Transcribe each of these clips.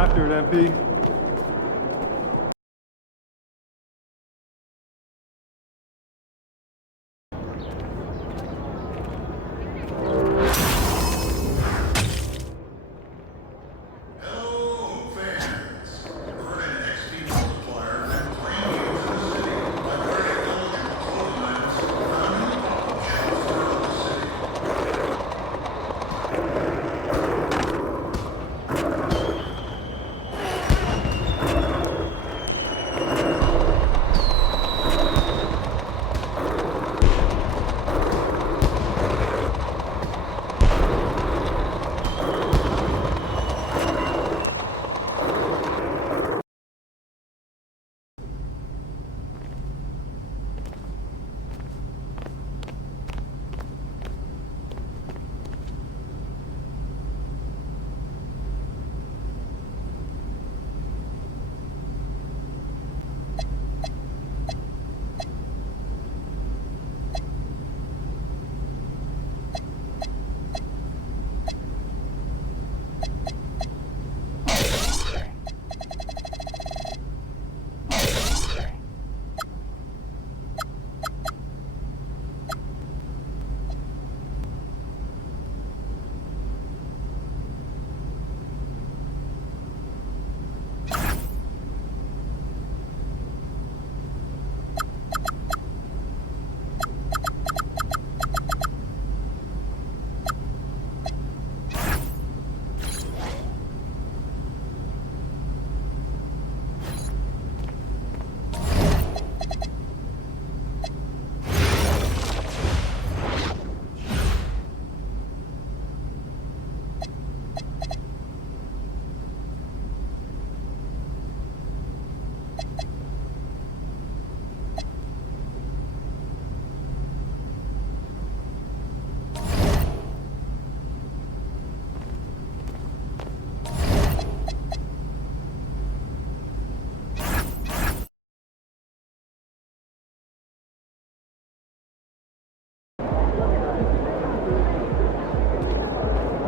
after it, MP.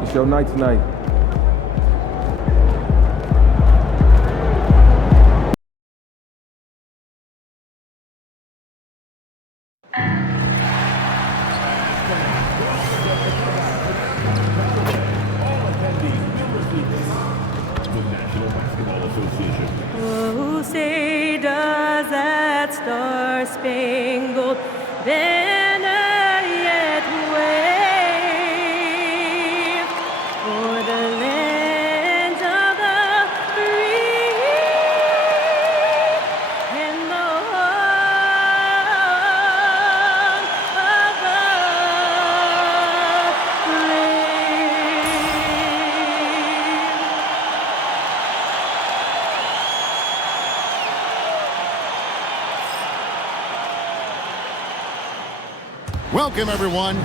It's your night tonight. Oh, say does that star-spangled banner yet wave o'er the land of the free and the home of the brave? Welcome, everyone.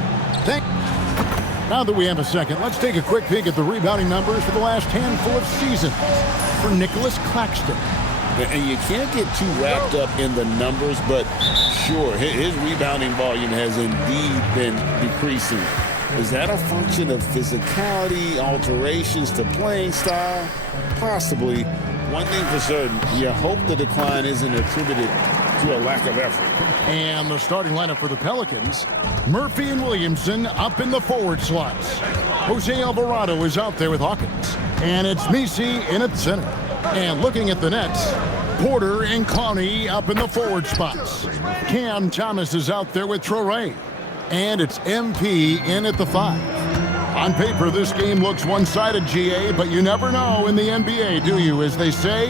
Now that we have a second, let's take a quick peek at the rebounding numbers for the last handful of seasons for Nicholas Claxton. And you can't get too wrapped up in the numbers, but sure, his rebounding volume has indeed been decreasing. Is that a function of physicality, alterations to playing style? Possibly. One thing for certain, you hope the decline isn't attributed to a lack of effort. And the starting lineup for the Pelicans, Murphy and Williamson up in the forward slots. Jose Alvarado is out there with Hawkins. And it's Misi in at center. And looking at the Nets, Porter and Clowney up in the forward spots. Cam Thomas is out there with Traore. And it's MP in at the 5. On paper, this game looks one-sided, GA, but you never know in the NBA, do you? As they say,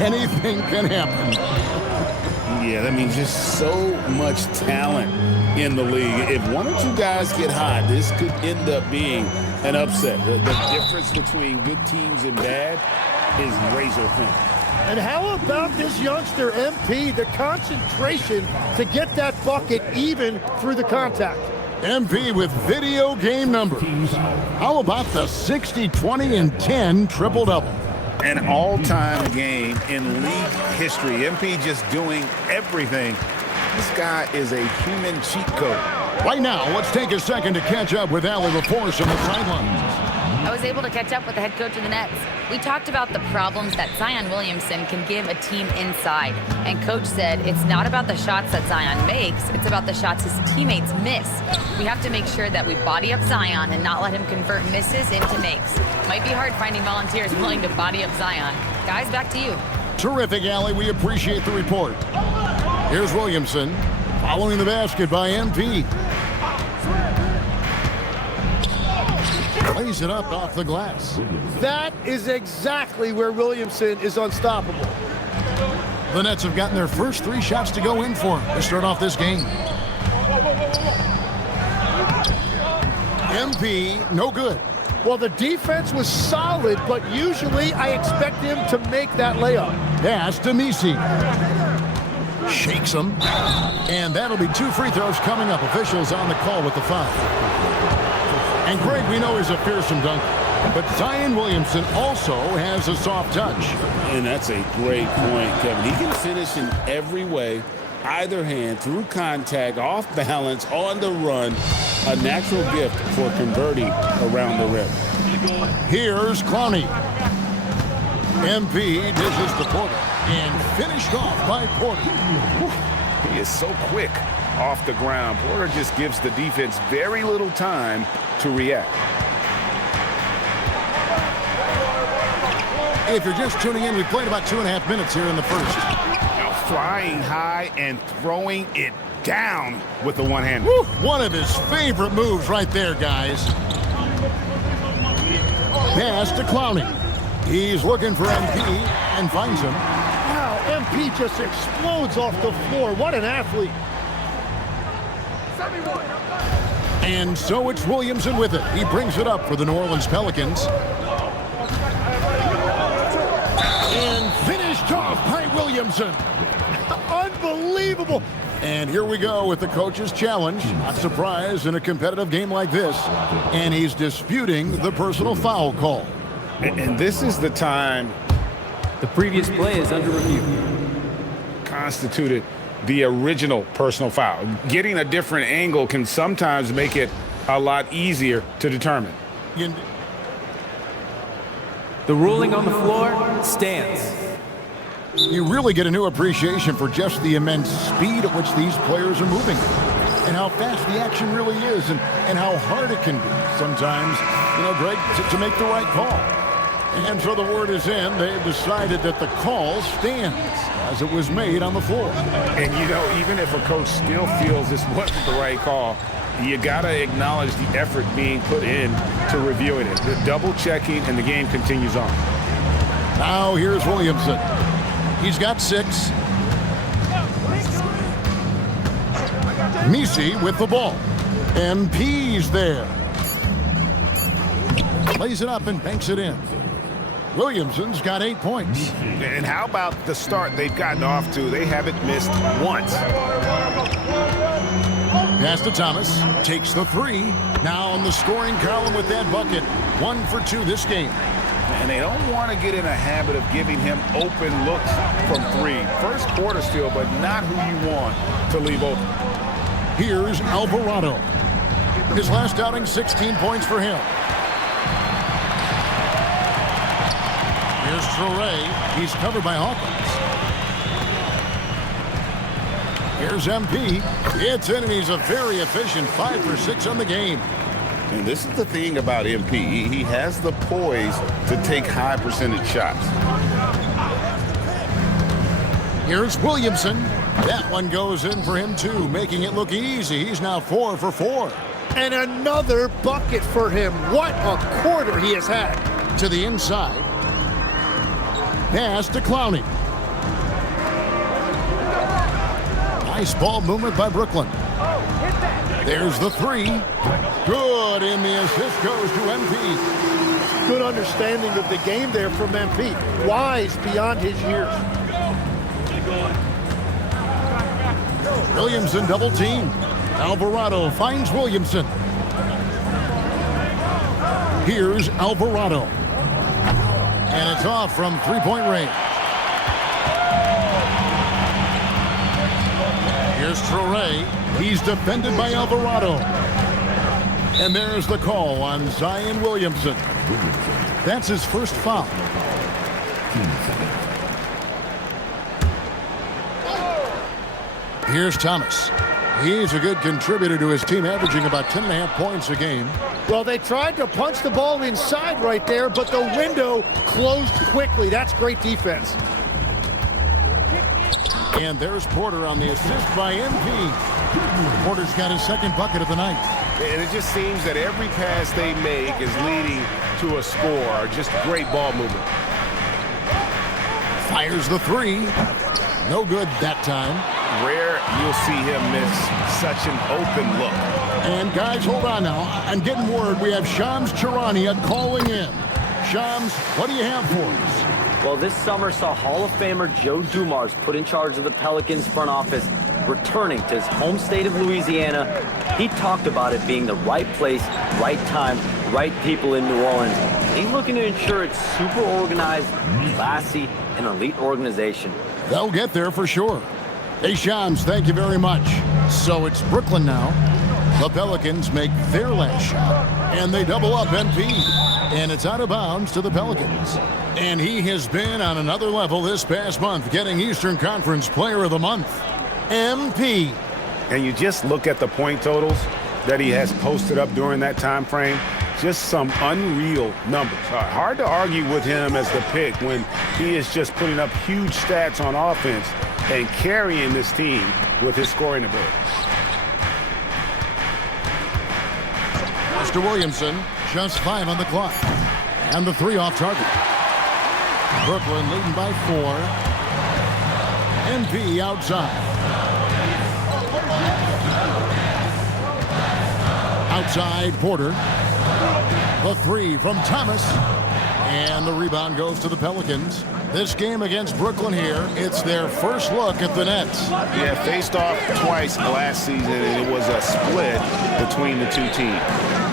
anything can happen. Yeah, that means just so much talent in the league. If one or two guys get hot, this could end up being an upset. The difference between good teams and bad is razor thin. And how about this youngster, MP, the concentration to get that bucket even through the contact? MP with video game numbers. How about the 60, 20, and 10 triple-double? An all-time game in league history. MP just doing everything. This guy is a human cheat code. Right now, let's take a second to catch up with Allie LaForce on the sidelines. was able to catch up with the head coach of the Nets. We talked about the problems that Zion Williamson can give a team inside. And coach said it's not about the shots that Zion makes, it's about the shots his teammates miss. We have to make sure that we body up Zion and not let him convert misses into makes. Might be hard finding volunteers willing to body up Zion. Guys, back to you. Terrific, Allie. We appreciate the report. Here's Williamson following the basket by MP. Plays it up off the glass. That is exactly where Williamson is unstoppable. The Nets have gotten their first 3 shots to go in for him to start off this game. MP, no good. Well, the defense was solid, but usually I expect him to make that layup. Pass to Misi. Shakes him. And that'll be 2 free throws coming up. Officials on the call with the foul. And Greg, we know, is a fearsome dunker. But Zion Williamson also has a soft touch. And that's a great point, Kevin. He can finish in every way, either hand, through contact, off balance, on the run. A natural gift for converting around the rim. Here's Clowney. MP dishes to Porter. And finished off by Porter. He is so quick off the ground. Porter just gives the defense very little time to react. If you're just tuning in, we played about 2.5 minutes here in the first. Now flying high and throwing it down with the one-hand. One of his favorite moves right there, guys. Pass to Clowney. He's looking for MP and finds him. Wow, MP just explodes off the floor. What an athlete. And so it's Williamson with it. He brings it up for the New Orleans Pelicans. And finished off by Williamson. Unbelievable. And here we go with the coach's challenge. Not surprised in a competitive game like this. And he's disputing the personal foul call. And this is the time The previous play is under review. constituted the original personal foul. Getting a different angle can sometimes make it a lot easier to determine. The ruling on the floor stands. You really get a new appreciation for just the immense speed at which these players are moving and how fast the action really is and how hard it can be sometimes, Greg, to make the right call. And so the word is in. They've decided that the call stands as it was made on the floor. And, even if a coach still feels this wasn't the right call, you got to acknowledge the effort being put in to reviewing it. The double checking, and the game continues on. Now here's Williamson. He's got 6. Misi with the ball. MP's there. Plays it up and banks it in. Williamson's got 8 points. And how about the start they've gotten off to? They haven't missed once. Pass to Thomas. Takes the 3. Now on the scoring column with that bucket. 1 for 2 this game. And they don't want to get in a habit of giving him open looks from 3. First quarter still, but not who you want to leave open. Here's Alvarado. His last outing, 16 points for him. Here's Traore. He's covered by Hawkins. Here's MP. It's in, and he's a very efficient 5 for 6 on the game. And this is the thing about MP. He has the poise to take high percentage shots. Here's Williamson. That one goes in for him, too, making it look easy. He's now 4 for 4. And another bucket for him. What a quarter he has had. To the inside. Pass to Clowney. Nice ball movement by Brooklyn. There's the 3. Good, and the assist goes to MP. Good understanding of the game there from MP. Wise beyond his years. Williamson double team. Alvarado finds Williamson. Here's Alvarado. And it's off from 3-point range. Here's Traore. He's defended by Alvarado. And there's the call on Zion Williamson. That's his first foul. Here's Thomas. He's a good contributor to his team, averaging about 10.5 points a game. Well, they tried to punch the ball inside right there, but the window closed quickly. That's great defense. And there's Porter on the assist by MP. Porter's got his second bucket of the night. And it just seems that every pass they make is leading to a score. Just great ball movement. Fires the three. No good that time. Rare you'll see him miss such an open look. And guys, hold on now. I'm getting word we have Shams Charania calling in. Shams, what do you have for us? Well, this summer saw Hall of Famer Joe Dumars put in charge of the Pelicans front office, returning to his home state of Louisiana. He talked about it being the right place, right time, right people in New Orleans. He's looking to ensure it's super organized, classy, and elite organization. They'll get there for sure. Hey, Shams, thank you very much. So it's Brooklyn now. The Pelicans make their last shot, and they double up MP. And it's out of bounds to the Pelicans. And he has been on another level this past month, getting Eastern Conference Player of the Month. MP. And you just look at the point totals that he has posted up during that time frame. Just some unreal numbers. Hard to argue with him as the pick when he is just putting up huge stats on offense and carrying this team with his scoring ability. Mr. Williamson, just 5 on the clock. And the 3 off target. Brooklyn leading by 4. MP outside. Outside, Porter. The 3 from Thomas. And the rebound goes to the Pelicans. This game against Brooklyn here, it's their first look at the Nets. Yeah, faced off twice last season, and it was a split between the two teams.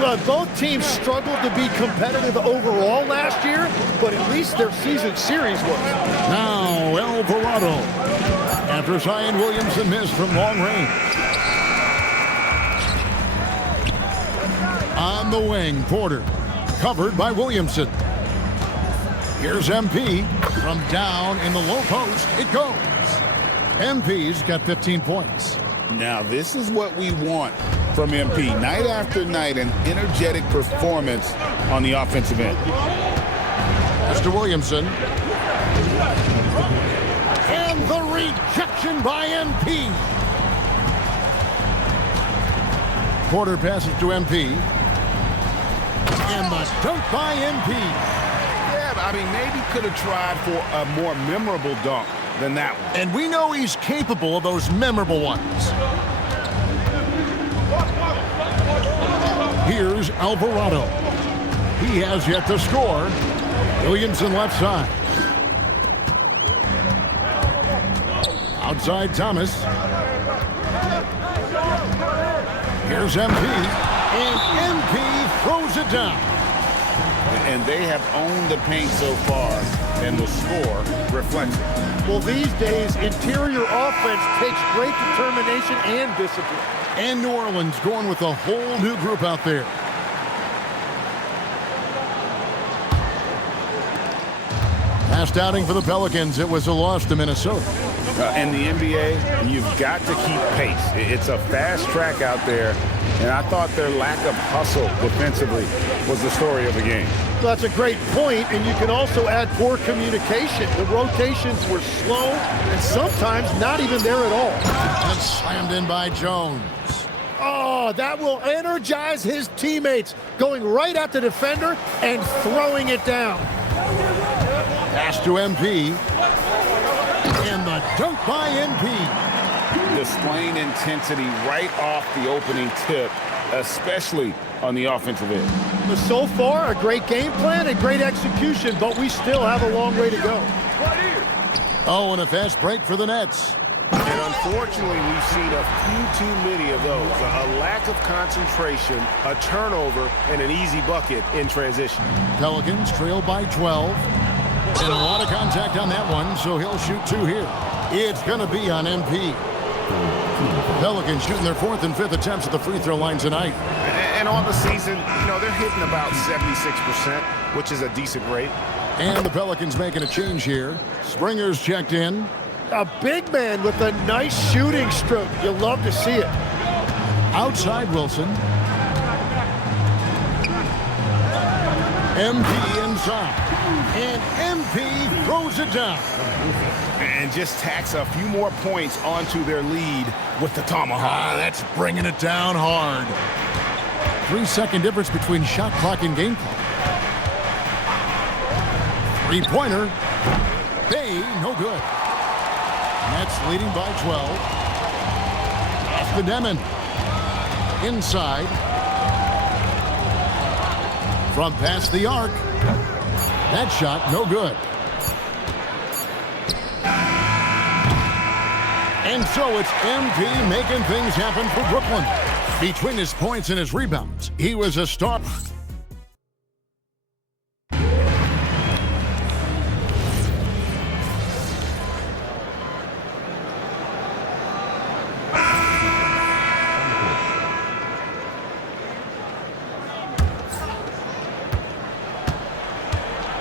Well, both teams struggled to be competitive overall last year, but at least their season series was. Now, Alvarado. After Zion Williamson missed from long range. On the wing, Porter. Covered by Williamson. Here's MP. From down in the low post, it goes. MP's got 15 points. Now, this is what we want from MP. Night after night, an energetic performance on the offensive end. Mr. Williamson. And the rejection by MP. Porter passes to MP. And the dunk by MP. I mean, maybe could have tried for a more memorable dunk than that one. And we know he's capable of those memorable ones. Here's Alvarado. He has yet to score. Williamson left side. Outside Thomas. Here's MP. And MP throws it down. And they have owned the paint so far, and the score reflects it. Well, these days, interior offense takes great determination and discipline. And New Orleans going with a whole new group out there. Last outing for the Pelicans, it was a loss to Minnesota. In the NBA, you've got to keep pace. It's a fast track out there, and I thought their lack of hustle defensively was the story of the game. Well, that's a great point, and you can also add poor communication. The rotations were slow and sometimes not even there at all. And slammed in by Jones. Oh, that will energize his teammates, going right at the defender and throwing it down. Pass to MP. And the dunk by MP. Displaying intensity right off the opening tip, especially on the offensive end. But so far, a great game plan and great execution, but we still have a long way to go. Oh, and a fast break for the Nets. And unfortunately, we've seen a few too many of those. A lack of concentration, a turnover, and an easy bucket in transition. Pelicans trail by 12. And a lot of contact on that one, so he'll shoot 2 here. It's going to be on MP. Pelicans shooting their 4th and 5th attempts at the free throw line tonight. And on the season, they're hitting about 76%, which is a decent rate. And the Pelicans making a change here. Springer's checked in. A big man with a nice shooting stroke. You'll love to see it. Outside Wilson. MP inside. And MP throws it down. And just tacks a few more points onto their lead with the tomahawk. That's bringing it down hard. 3-second difference between shot clock and game clock. Three-pointer. Bay, no good. Nets leading by 12. Off the Demon. Inside. From past the arc. That shot, no good. And so it's MP making things happen for Brooklyn. Between his points and his rebounds, he was a star.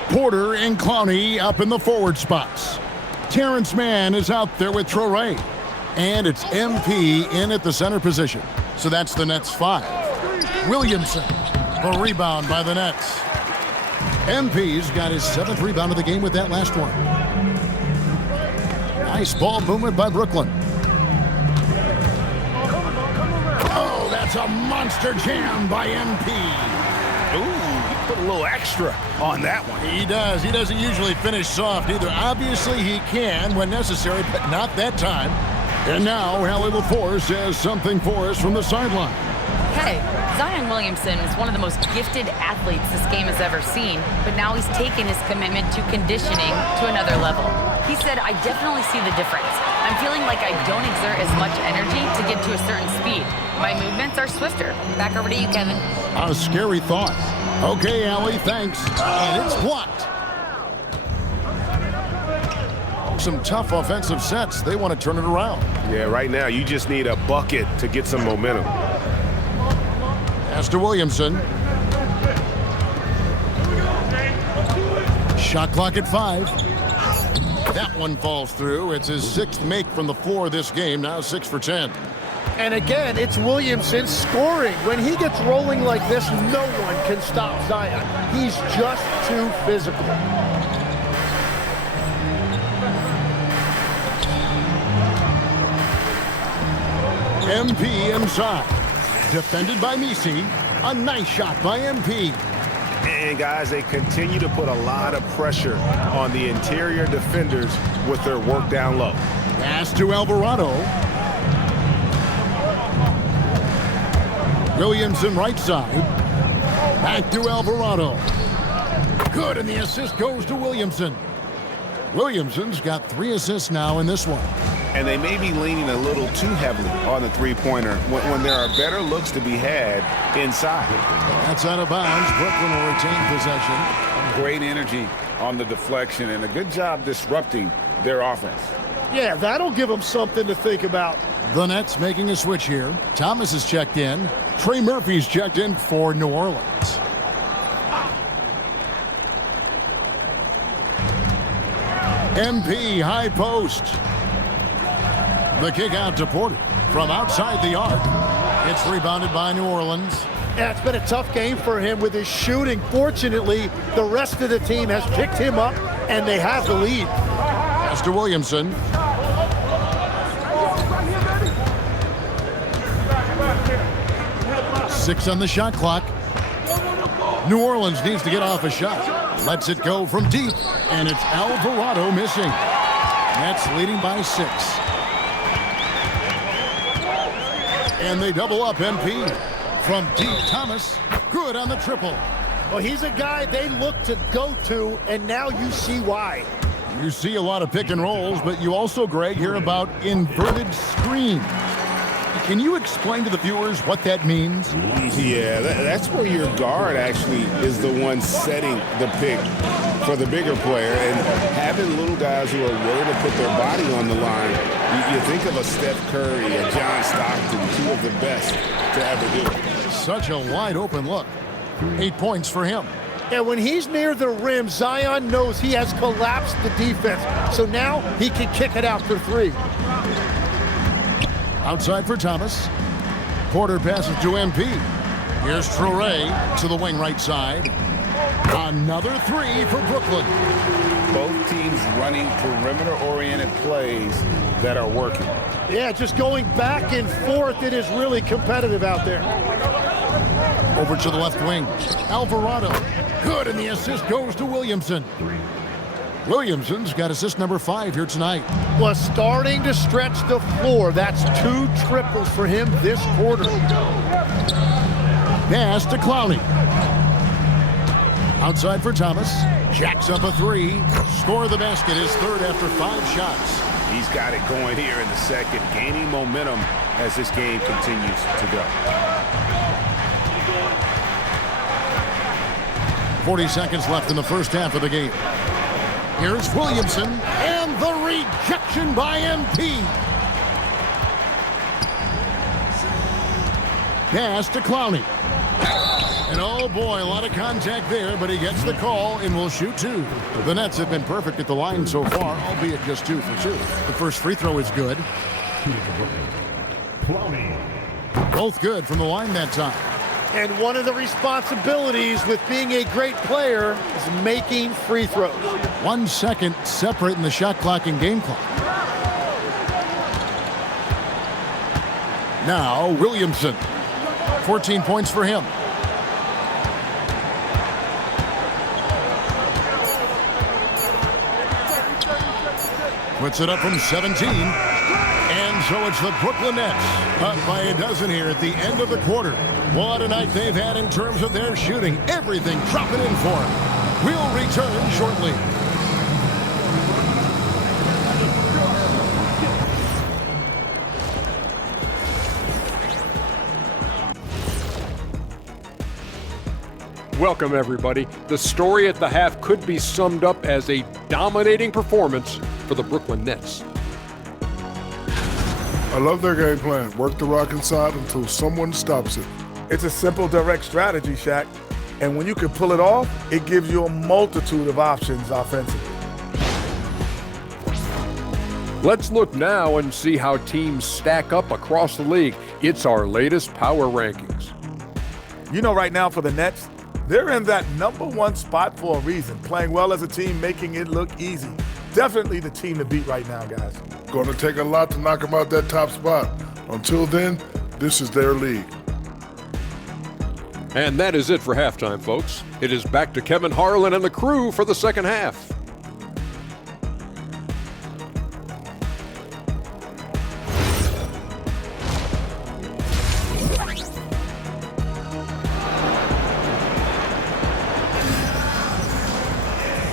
Porter and Clowney up in the forward spots. Terrence Mann is out there with Colorway. And it's MP in at the center position. So that's the Nets 5. Williamson, the rebound by the Nets. MP's got his 7th rebound of the game with that last one. Nice ball movement by Brooklyn. Oh, that's a monster jam by MP. Ooh, he put a little extra on that one. He does. He doesn't usually finish soft either. Obviously, he can when necessary, but not that time. And now, Hallie LaForce has something for us from the sideline. Hey, Zion Williamson is one of the most gifted athletes this game has ever seen, but now he's taken his commitment to conditioning to another level. He said, I definitely see the difference. I'm feeling like I don't exert as much energy to get to a certain speed. My movements are swifter. Back over to you, Kevin. A scary thought. Okay, Allie, thanks. And it's blocked. Some tough offensive sets. They want to turn it around. Yeah, right now you just need a bucket to get some momentum. Pass to Williamson. Shot clock at 5. That one falls through. It's his 6th make from the floor this game. Now 6 for 10. And again, it's Williamson scoring. When he gets rolling like this, no one can stop Zion. He's just too physical. MP inside. Defended by Misi. A nice shot by MP. And guys, they continue to put a lot of pressure on the interior defenders with their work down low. Pass to Alvarado. Williamson right side. Back to Alvarado. Good, and the assist goes to Williamson. Williamson's got 3 assists now in this one. And they may be leaning a little too heavily on the three-pointer when there are better looks to be had inside. That's out of bounds. Brooklyn will retain possession. Great energy on the deflection and a good job disrupting their offense. Yeah, that'll give them something to think about. The Nets making a switch here. Thomas is checked in. Trey Murphy's checked in for New Orleans. MP high post. The kick out to Porter from outside the arc. It's rebounded by New Orleans. Yeah, it's been a tough game for him with his shooting. Fortunately, the rest of the team has picked him up, and they have the lead. Pass to Williamson. Six on the shot clock. New Orleans needs to get off a shot. Lets it go from deep, and it's Alvarado missing. Nets leading by 6. And they double up MP. From deep, Thomas. Good on the triple. Well, he's a guy they look to go to, and now you see why. You see a lot of pick and rolls, but you also, Greg, hear about inverted screens. Can you explain to the viewers what that means? Yeah, that's where your guard actually is the one setting the pick for the bigger player. And having little guys who are willing to put their body on the line, you think of a Steph Curry, a John Stockton, two of the best to ever do it. Such a wide open look. 8 points for him. And when he's near the rim, Zion knows he has collapsed the defense. So now he can kick it out for three. Outside for Thomas. Porter passes to MP. Here's Traore to the wing right side. Another three for Brooklyn. Both teams running perimeter-oriented plays that are working. Yeah, just going back and forth. It is really competitive out there. Over to the left wing. Alvarado. Good, and the assist goes to Williamson. Williamson's got assist number 5 here tonight. Was starting to stretch the floor. That's 2 triples for him this quarter. Pass to Clowney. Outside for Thomas. Jacks up a 3. Score the basket, his third after 5 shots. He's got it going here in the second, gaining momentum as this game continues to go. 40 seconds left in the first half of the game. Here's Williamson, and the rejection by MP. Pass to Clowney. And oh boy, a lot of contact there, but he gets the call and will shoot 2. The Nets have been perfect at the line so far, albeit just 2 for 2. The first free throw is good. Both good from the line that time. And one of the responsibilities with being a great player is making free throws. 1 second separating the shot clock and game clock. Now Williamson. 14 points for him. Puts it up from 17. And so it's the Brooklyn Nets up by a dozen here at the end of the quarter. What a night they've had in terms of their shooting. Everything dropping in for them. We'll return shortly. Welcome, everybody. The story at the half could be summed up as a dominating performance for the Brooklyn Nets. I love their game plan. Work the rock inside until someone stops it. It's a simple, direct strategy, Shaq. And when you can pull it off, it gives you a multitude of options offensively. Let's look now and see how teams stack up across the league. It's our latest power rankings. You know, right now for the Nets, they're in that #1 spot for a reason. Playing well as a team, making it look easy. Definitely the team to beat right now, guys. Going to take a lot to knock them out that top spot. Until then, this is their league. And that is it for halftime, folks. It is back to Kevin Harlan and the crew for the second half.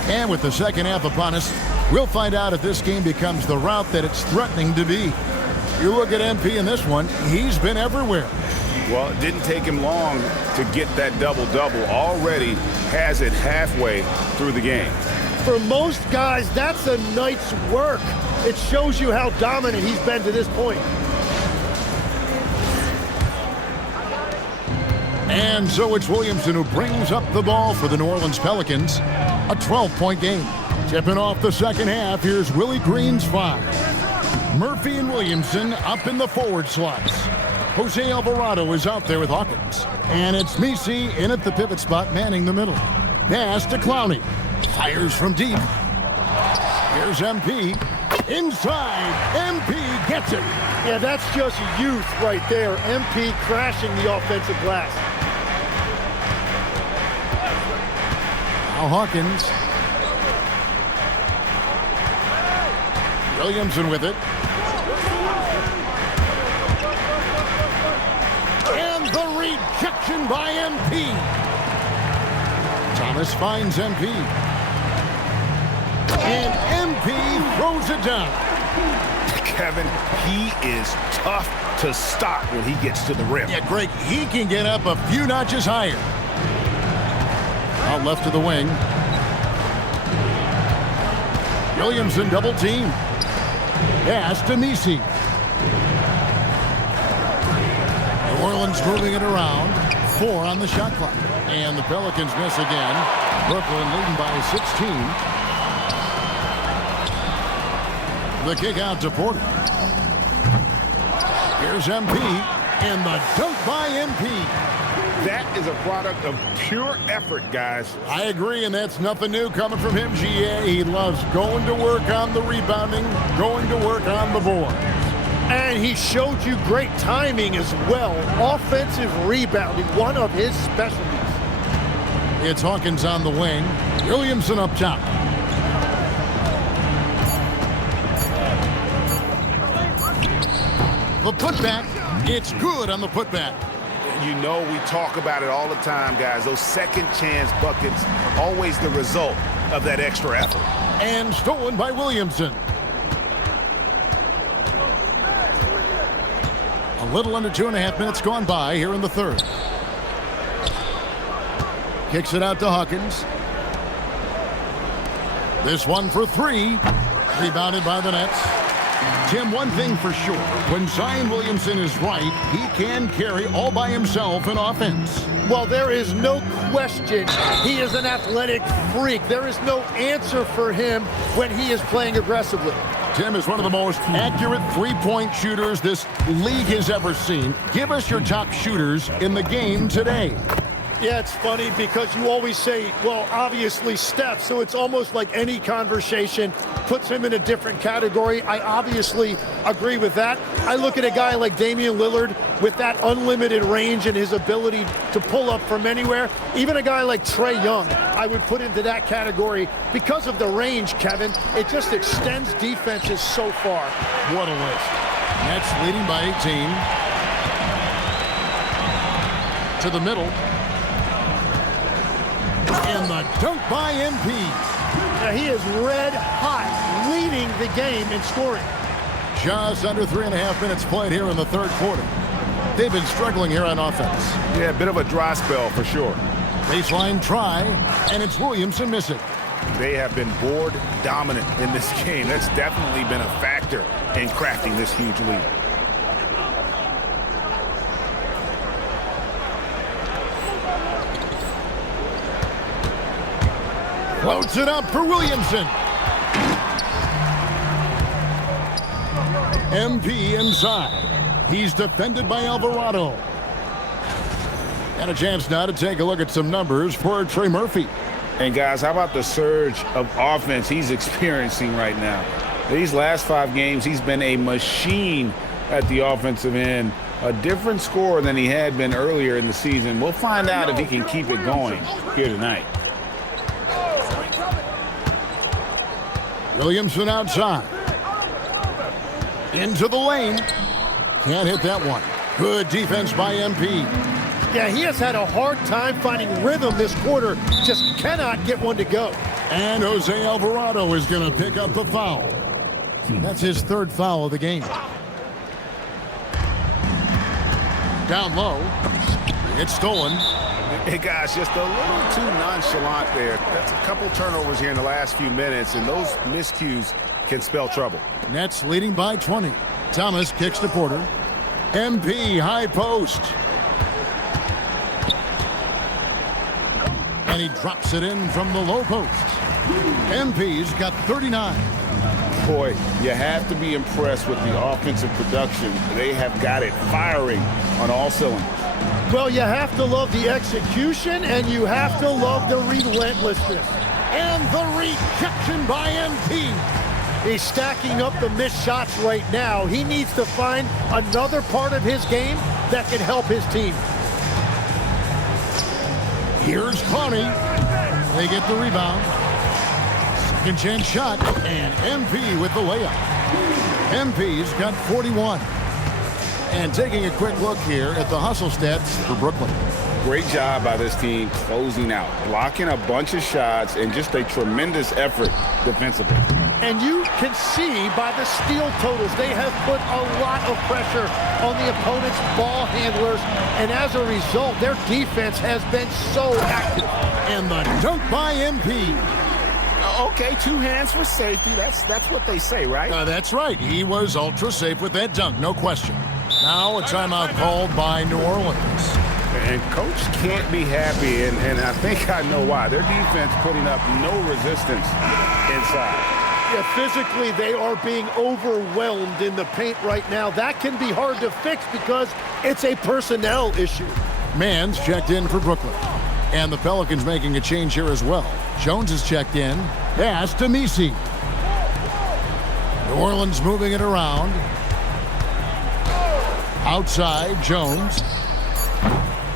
And with the second half upon us, we'll find out if this game becomes the route that it's threatening to be. You look at MP in this one, he's been everywhere. Well, it didn't take him long to get that double-double. Already has it halfway through the game. For most guys, that's a night's work. It shows you how dominant he's been to this point. And so it's Williamson who brings up the ball for the New Orleans Pelicans. A 12-point game. Tipping off the second half, here's Willie Green's 5. Murphy and Williamson up in the forward slots. Jose Alvarado is out there with Hawkins. And it's Messi in at the pivot spot, manning the middle. Pass to Clowney. Fires from deep. Here's MP. Inside. MP gets it. Yeah, that's just youth right there. MP crashing the offensive glass. Now Hawkins. Williamson with it. And the rejection by MP. Thomas finds MP. And MP throws it down. Kevin, he is tough to stop when he gets to the rim. Yeah, Greg, he can get up a few notches higher. Out left to the wing. Williamson double team. Pass to Misi. New Orleans moving it around. 4 on the shot clock. And the Pelicans miss again. Brooklyn leading by 16. The kick out to Porter. Here's MP. And the dunk by MP. That is a product of pure effort, guys. I agree, and that's nothing new coming from him, GA. He loves going to work on the rebounding, going to work on the board. And he showed you great timing as well. Offensive rebounding, one of his specialties. It's Hawkins on the wing. Williamson up top. The putback. It's good on the putback. You know we talk about it all the time, guys. Those second chance buckets, always the result of that extra effort. And stolen by Williamson. A little under 2.5 minutes gone by here in the third. Kicks it out to Hawkins. This one for 3. Rebounded by the Nets. Tim, one thing for sure, when Zion Williamson is right, he can carry all by himself in offense. Well, there is no question he is an athletic freak. There is no answer for him when he is playing aggressively. Tim is one of the most accurate three-point shooters this league has ever seen. Give us your top shooters in the game today. Yeah, it's funny because you always say, well, obviously Steph, so it's almost like any conversation puts him in a different category. I obviously agree with that. I look at a guy like Damian Lillard with that unlimited range and his ability to pull up from anywhere. Even a guy like Trae Young, I would put into that category because of the range, Kevin. It just extends defenses so far. What a list. Nets leading by 18. To the middle. And the dunk by MP. Now he is red hot, leading the game in scoring. Just under 3.5 minutes played here in the third quarter. They've been struggling here on offense. Yeah, a bit of a dry spell for sure. Baseline try, and it's Williamson missing. They have been board dominant in this game. That's definitely been a factor in crafting this huge lead. Floats it up for Williamson. MP inside. He's defended by Alvarado. And a chance now to take a look at some numbers for Trey Murphy. And guys, how about the surge of offense he's experiencing right now? These last 5 games, he's been a machine at the offensive end. A different scorer than he had been earlier in the season. We'll find out if he can keep it going here tonight. Williamson outside. Into the lane. Can't hit that one. Good defense by MP. Yeah, he has had a hard time finding rhythm this quarter. Just cannot get one to go. And Jose Alvarado is going to pick up the foul. That's his 3rd foul of the game. Down low. It's stolen. Hey, guys, just a little too nonchalant there. That's a couple turnovers here in the last few minutes, and those miscues can spell trouble. Nets leading by 20. Thomas kicks to Porter. MP high post. And he drops it in from the low post. MP's got 39. Boy, you have to be impressed with the offensive production. They have got it firing on all cylinders. Well, you have to love the execution, and you have to love the relentlessness. And the rejection by MP. He's stacking up the missed shots right now. He needs to find another part of his game that can help his team. Here's Connie. They get the rebound. Second chance shot, and MP with the layup. MP's got 41. And taking a quick look here at the hustle stats for Brooklyn. Great job by this team closing out, blocking a bunch of shots, and just a tremendous effort defensively. And you can see by the steal totals, they have put a lot of pressure on the opponent's ball handlers. And as a result, their defense has been so active. And the dunk by MP. Oh, okay, 2 hands for safety. That's what they say, right? That's right. He was ultra safe with that dunk, no question. Now a timeout called by New Orleans. And Coach can't be happy, and I think I know why. Their defense putting up no resistance inside. Yeah, physically, they are being overwhelmed in the paint right now. That can be hard to fix because it's a personnel issue. Mann's checked in for Brooklyn. And the Pelicans making a change here as well. Jones is checked in. Pass to Messi. New Orleans moving it around. Outside, Jones.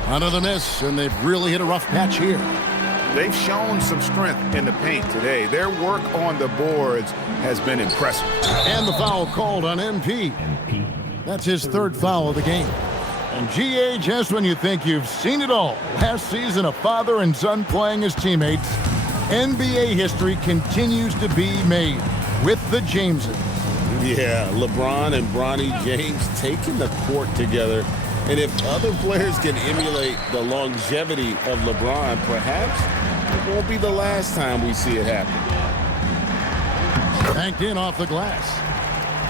Another miss, and they've really hit a rough patch here. They've shown some strength in the paint today. Their work on the boards has been impressive. And the foul called on MP. That's his 3rd foul of the game. And GA, just when you think you've seen it all, last season a father and son playing as teammates, NBA history continues to be made with the Jameses. Yeah, LeBron and Bronny James taking the court together. And if other players can emulate the longevity of LeBron, perhaps it won't be the last time we see it happen. Banked in off the glass.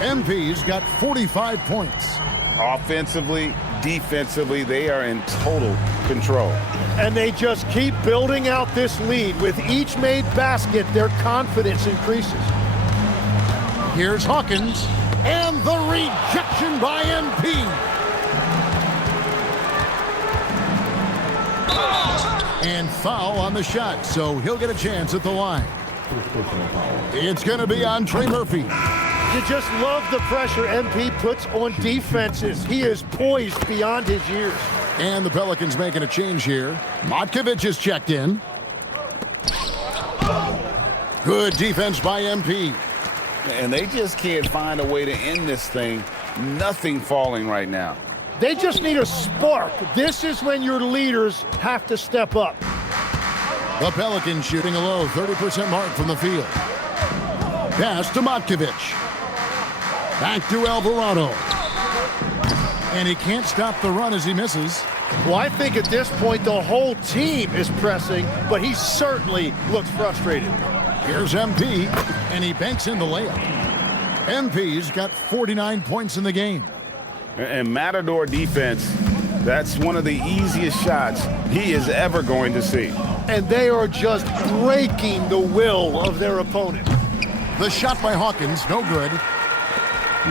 MP's got 45 points. Offensively, defensively, they are in total control. And they just keep building out this lead. With each made basket, their confidence increases. Here's Hawkins, and the rejection by MP. And foul on the shot, so he'll get a chance at the line. It's going to be on Trey Murphy. You just love the pressure MP puts on defenses. He is poised beyond his years. And the Pelicans making a change here. Matkovic is checked in. Good defense by MP. And they just can't find a way to end this thing. Nothing falling right now. They just need a spark. This is when your leaders have to step up. The Pelicans shooting a low 30% mark from the field. Pass to Matkovic. Back to Alvarado. And he can't stop the run as he misses. Well, I think at this point the whole team is pressing, but he certainly looks frustrated. Here's MP, and he banks in the layup. MP's got 49 points in the game. And Matador defense, that's one of the easiest shots he is ever going to see. And they are just breaking the will of their opponent. The shot by Hawkins, no good.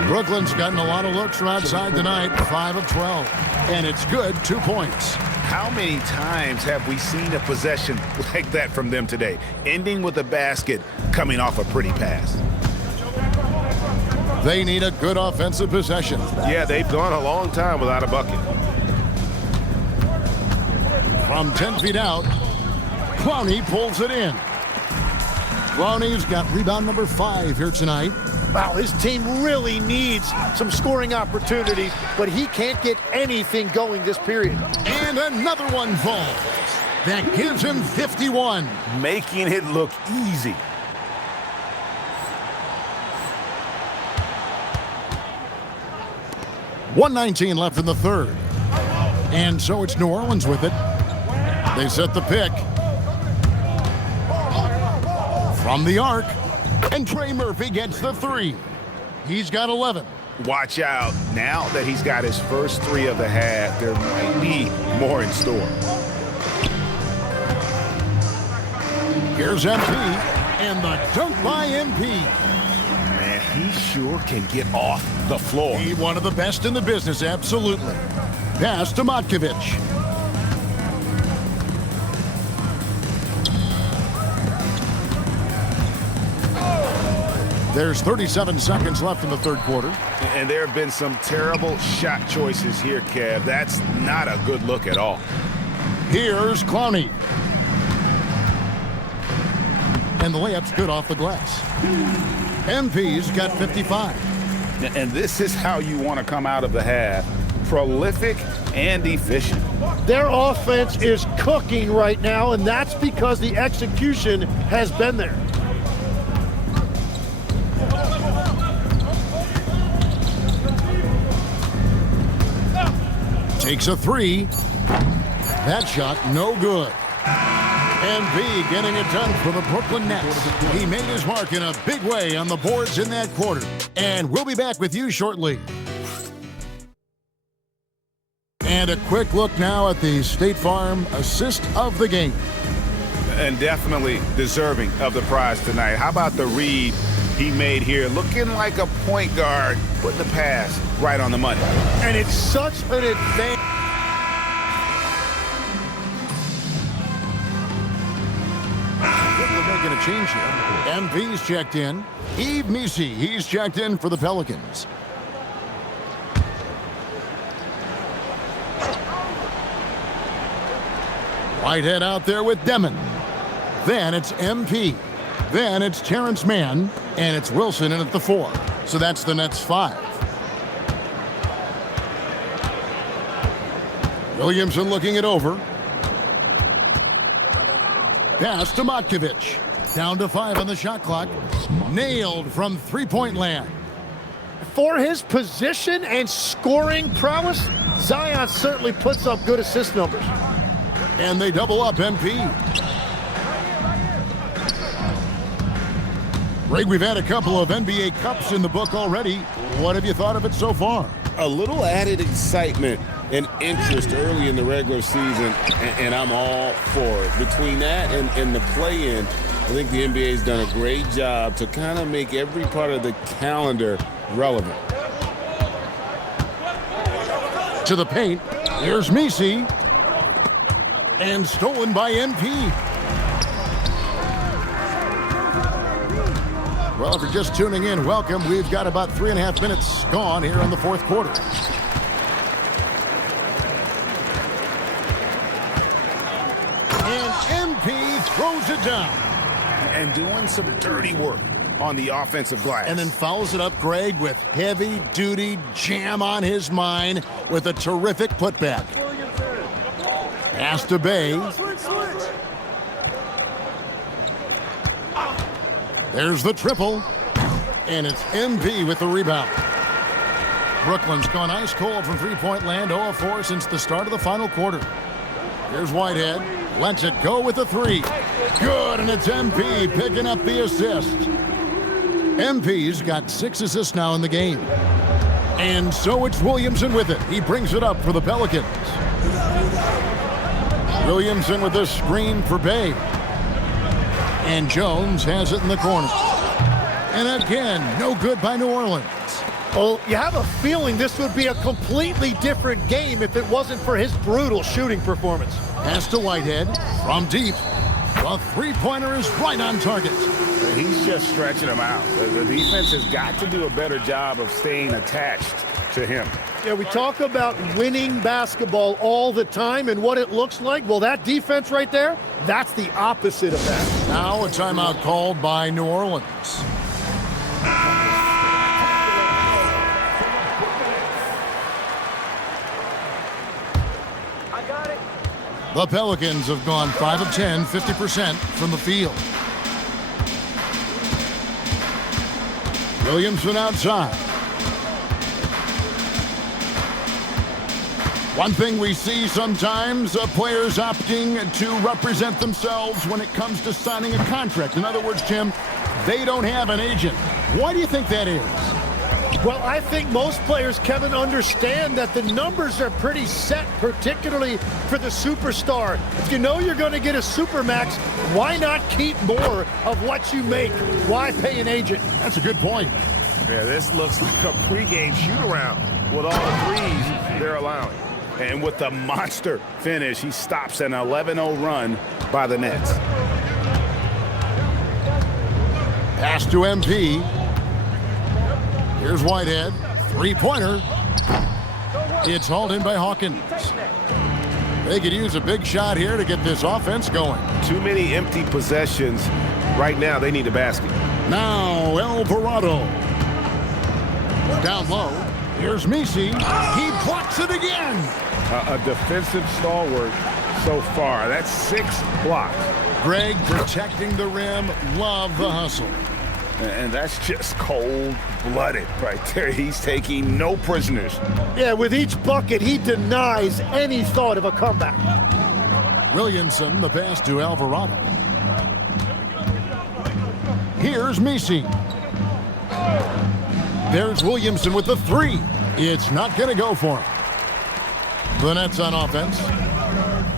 Brooklyn's gotten a lot of looks from outside tonight, 5 of 12. And it's good, 2 points. How many times have we seen a possession like that from them today? Ending with a basket, coming off a pretty pass. They need a good offensive possession. Yeah, they've gone a long time without a bucket. From 10 feet out, Clowney pulls it in. Clowney's got rebound number 5 here tonight. Wow, his team really needs some scoring opportunities, but he can't get anything going this period. And another one falls. That gives him 51. Making it look easy. .119 left in the third. And so it's New Orleans with it. They set the pick. From the arc. And Trey Murphy gets the 3. He's got 11. Watch out. Now that he's got his first 3 of the half, there might be more in store. Here's MP. And the dunk by MP. Man, he sure can get off the floor. He's one of the best in the business, absolutely. Pass to Matkovic. There's 37 seconds left in the third quarter. And there have been some terrible shot choices here, Kev. That's not a good look at all. Here's Clowney. And the layup's good off the glass. MP's got 55. And this is how you want to come out of the half. Prolific and efficient. Their offense is cooking right now, and that's because the execution has been there. Takes a 3. That shot no good. MB getting it done for the Brooklyn Nets. He made his mark in a big way on the boards in that quarter. And we'll be back with you shortly. And a quick look now at the State Farm assist of the game. And definitely deserving of the prize tonight. How about the read he made here? Looking like a point guard, putting the pass right on the money. And it's such an advantage. They're making a change here. MP's checked in. Yves Missi, he's checked in for the Pelicans. Whitehead out there with Demon. Then it's MP. Then it's Terrence Mann. And it's Wilson in at the 4. So that's the Nets 5. Williamson looking it over. Pass to Matkovic. Down to 5 on the shot clock. Nailed from three-point land. For his position and scoring prowess, Zion certainly puts up good assist numbers. And they double up MP. Greg, we've had a couple of NBA Cups in the book already. What have you thought of it so far? A little added excitement and interest early in the regular season, and I'm all for it. Between that and the play-in, I think the NBA's done a great job to kind of make every part of the calendar relevant. To the paint, here's Missi. And stolen by MP. Well, if you're just tuning in, welcome. We've got about 3.5 minutes gone here in the fourth quarter. And MP throws it down. And doing some dirty work on the offensive glass. And then fouls it up, Greg, with heavy-duty jam on his mind with a terrific putback. Pass to Bay. There's the triple. And it's MB with the rebound. Brooklyn's gone ice cold from three-point land, 0 of 4 since the start of the final quarter. Here's Whitehead. Lets it go with the 3. Good, and it's MP picking up the assist. MP's got 6 assists now in the game. And so it's Williamson with it. He brings it up for the Pelicans. Williamson with a screen for Bay. And Jones has it in the corner. And again, no good by New Orleans. Well, you have a feeling this would be a completely different game if it wasn't for his brutal shooting performance. Pass to Whitehead from deep. The three-pointer is right on target. He's just stretching him out. The defense has got to do a better job of staying attached to him. Yeah, we talk about winning basketball all the time and what it looks like. Well, that defense right there, that's the opposite of that. Now a timeout called by New Orleans. I got it. The Pelicans have gone 5 of 10, 50% from the field. Williamson outside. One thing we see sometimes, players opting to represent themselves when it comes to signing a contract. In other words, Tim, they don't have an agent. Why do you think that is? Well, I think most players, Kevin, understand that the numbers are pretty set, particularly for the superstar. If you know you're going to get a supermax, why not keep more of what you make? Why pay an agent? That's a good point. Yeah, this looks like a pregame shoot-around with all the threes they're allowing. And with the monster finish, he stops an 11-0 run by the Nets. Pass to MP. Here's Whitehead. Three-pointer. It's hauled in by Hawkins. They could use a big shot here to get this offense going. Too many empty possessions. Right now, they need a basket. Now, Alvarado. Down low. Here's Missi. He blocks it again. A defensive stalwart so far. That's 6 blocks. Greg protecting the rim. Love the hustle. And that's just cold-blooded right there. He's taking no prisoners. Yeah, with each bucket, he denies any thought of a comeback. Williamson, the pass to Alvarado. Here's Misi. There's Williamson with the three. It's not going to go for him. The Nets on offense.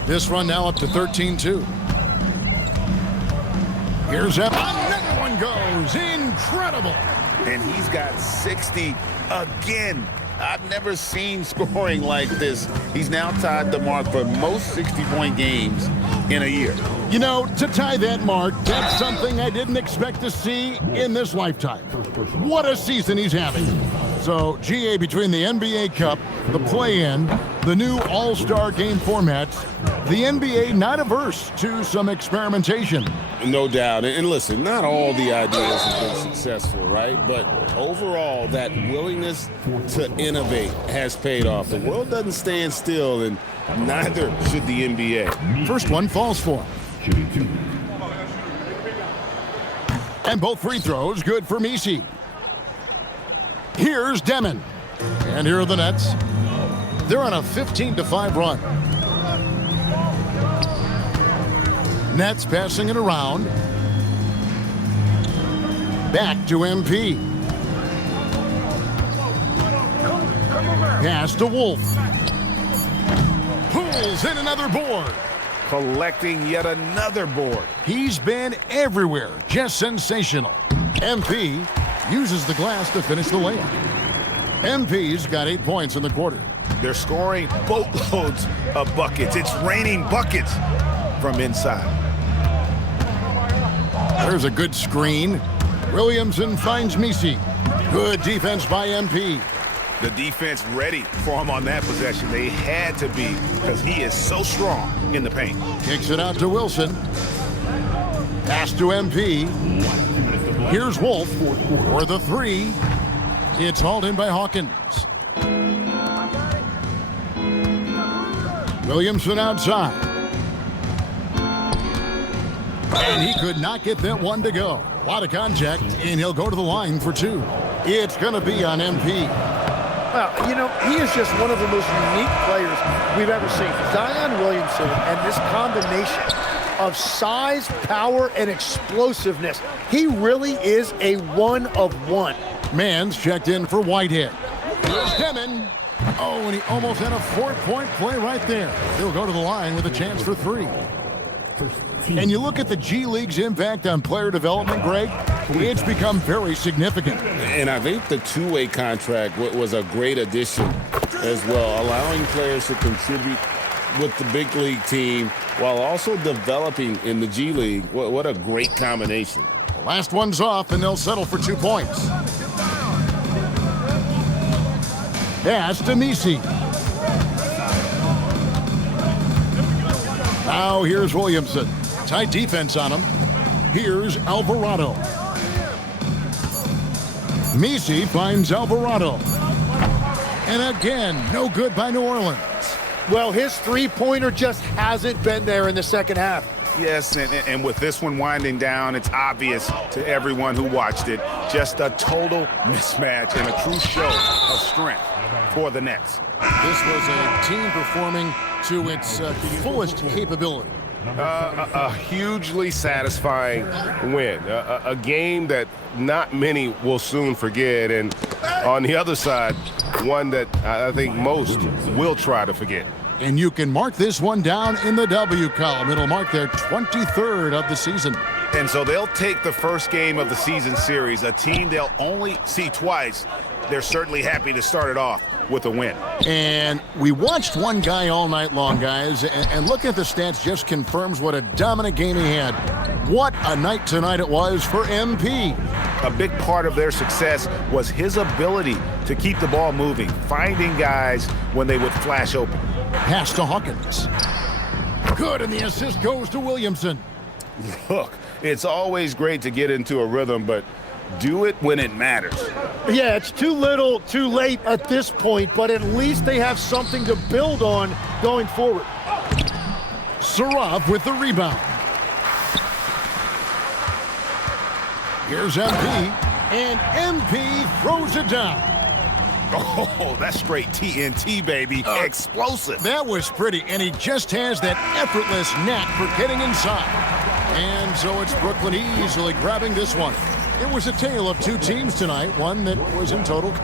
This run now up to 13-2. Here's Evan. Another one goes. Incredible. And he's got 60 again. I've never seen scoring like this. He's now tied the mark for most 60-point games in a year. You know, to tie that mark, that's something I didn't expect to see in this lifetime. What a season he's having. So, GA, between the NBA Cup, the play-in, the new All-Star game formats, the NBA not averse to some experimentation. No doubt. And listen, not all the ideas have been successful, right? But overall, that willingness to innovate has paid off. The world doesn't stand still, and neither should the NBA. First one falls for him. And both free throws good for Misi. Here's Demon. And here are the Nets. They're on a 15-5 run. Nets passing it around. Back to MP. Pass to Wolf. Pulls in another board. Collecting yet another board. He's been everywhere. Just sensational. MP uses the glass to finish the layup. MP's got 8 points in the quarter. They're scoring boatloads of buckets. It's raining buckets from inside. There's a good screen. Williamson finds Misi. Good defense by MP. The defense ready for him on that possession. They had to be, because he is so strong in the paint. Kicks it out to Wilson. Pass to MP. Here's Wolf for the three. It's hauled in by Hawkins. Williamson outside. And he could not get that one to go. A lot of contact, and he'll go to the line for two. It's going to be on MP. Well, you know, he is just one of the most unique players we've ever seen. Zion Williamson and this combination of size, power, and explosiveness. He really is a one of one. Mann's checked in for Whitehead. Here's Demon. Oh, and he almost had a 4-point play right there. He'll go to the line with a chance for three. And you look at the G League's impact on player development, Greg, it's become very significant. And I think the two-way contract was a great addition as well, allowing players to contribute with the big league team while also developing in the G League. What a great combination. The last one's off, and they'll settle for 2 points. Pass to Misi. Now here's Williamson. Tight defense on him. Here's Alvarado. Misi finds Alvarado. And again, no good by New Orleans. Well, his three-pointer just hasn't been there in the second half. Yes, and with this one winding down, it's obvious to everyone who watched it. Just a total mismatch and a true show of strength for the Nets. This was a team performing to its fullest capability. A hugely satisfying win. A game that not many will soon forget. And on the other side, one that I think most will try to forget. And you can mark this one down in the W column. It'll mark their 23rd of the season. And so they'll take the first game of the season series, a team they'll only see twice. They're certainly happy to start it off with a win. And we watched one guy all night long, guys, and looking at the stats just confirms what a dominant game he had. What a night tonight it was for MP. A big part of their success was his ability to keep the ball moving, finding guys when they would flash open. Pass to Hawkins. Good, and the assist goes to Williamson. Look, it's always great to get into a rhythm, but do it when it matters. Yeah, it's too little, too late at this point, but at least they have something to build on going forward. Saraf with the rebound. Here's MP, and MP throws it down. Oh, that's straight TNT, baby. Explosive. That was pretty, and he just has that effortless knack for getting inside. And so it's Brooklyn easily grabbing this one. It was a tale of two teams tonight, one that was in total.